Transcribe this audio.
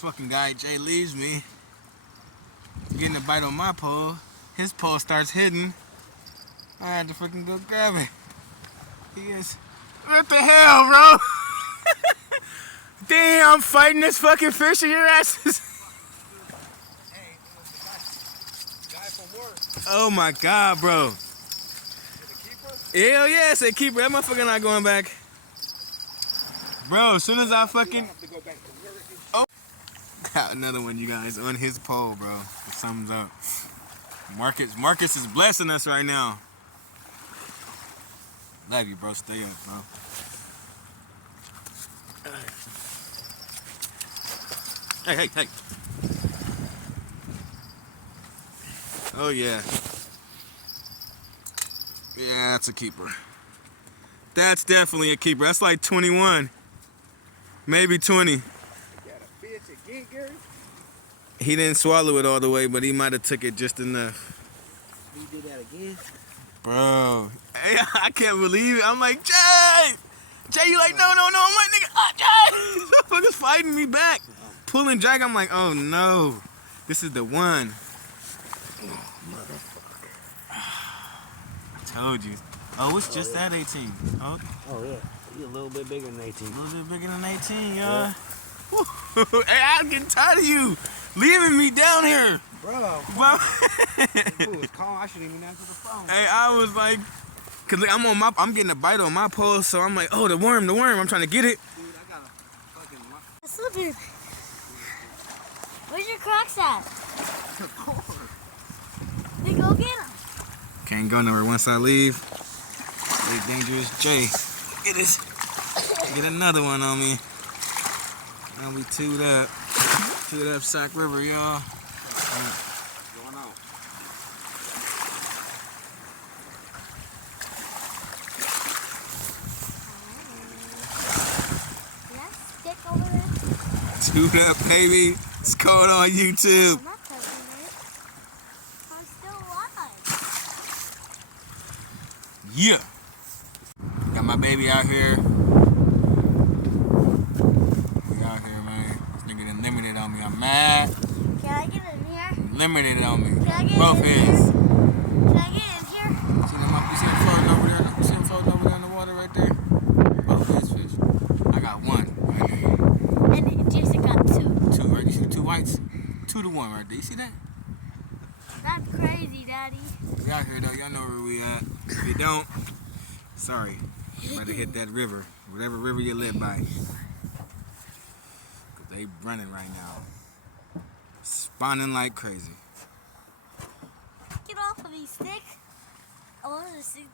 fucking guy Jay leaves me, getting a bite on my pole. His pole starts hitting. I had to fucking go grab it. He is. What the hell, bro? Damn, I'm fighting this fucking fish in your asses. Hey, it was the guy from work. Oh my god, bro. Is it a keeper? Hell yeah, it's a keeper. That motherfucker not going back. Bro, as soon as I fucking. have to go back to work. Oh. Got another one, you guys, on his pole, bro. It sums up. Marcus is blessing us right now. Love you, bro. Stay up, bro. Hey. Oh, yeah. Yeah, that's a keeper. That's definitely a keeper. That's like 21. Maybe 20. You got a fish again, Gary? He didn't swallow it all the way, but he might have took it just enough. He did that again? Bro, hey, I can't believe it. I'm like, Jay! Jay, you like, no. I'm like, nigga, Jay! This motherfucker's fighting me back. Pulling drag, I'm like, oh no. This is the one. I told you. Oh, it's just that 18. Oh, yeah. You're a little bit bigger than 18. A little bit bigger than 18, y'all. Hey, I'm getting tired of you leaving me down here. Bro, was calm. I shouldn't even answer the phone. Hey, I was like, cause I'm getting a bite on my pole, so I'm like, oh, the worm. I'm trying to get it. Dude, I got a fucking Slippers. Where's your Crocs at? Then go get them. Can't go nowhere once I leave. Hey, dangerous Jay. Get another one on me. Now we tuned up Sac River, y'all. Going on. Stick over there. Tuned up, baby. It's going on YouTube. I'm not touching it. I'm still alive. Yeah. Got my baby out here. We out here, man. This nigga done limited on me. I'm mad. Can I get in here? Limited on me. Can I get Both in his. here? Can I get in here? You see him floating over there? You see him floating over there in the water right there? Both his fish. I got one right there. And Jason got two. Two, right? You see the two whites? 2-1 right there. You see that? That's crazy, Daddy. We out here though. Y'all know where we at. If you don't, sorry. You better hit that river. Whatever river you live by. Cause they running right now. Spawning like crazy. Get off of me, stick. I want to see.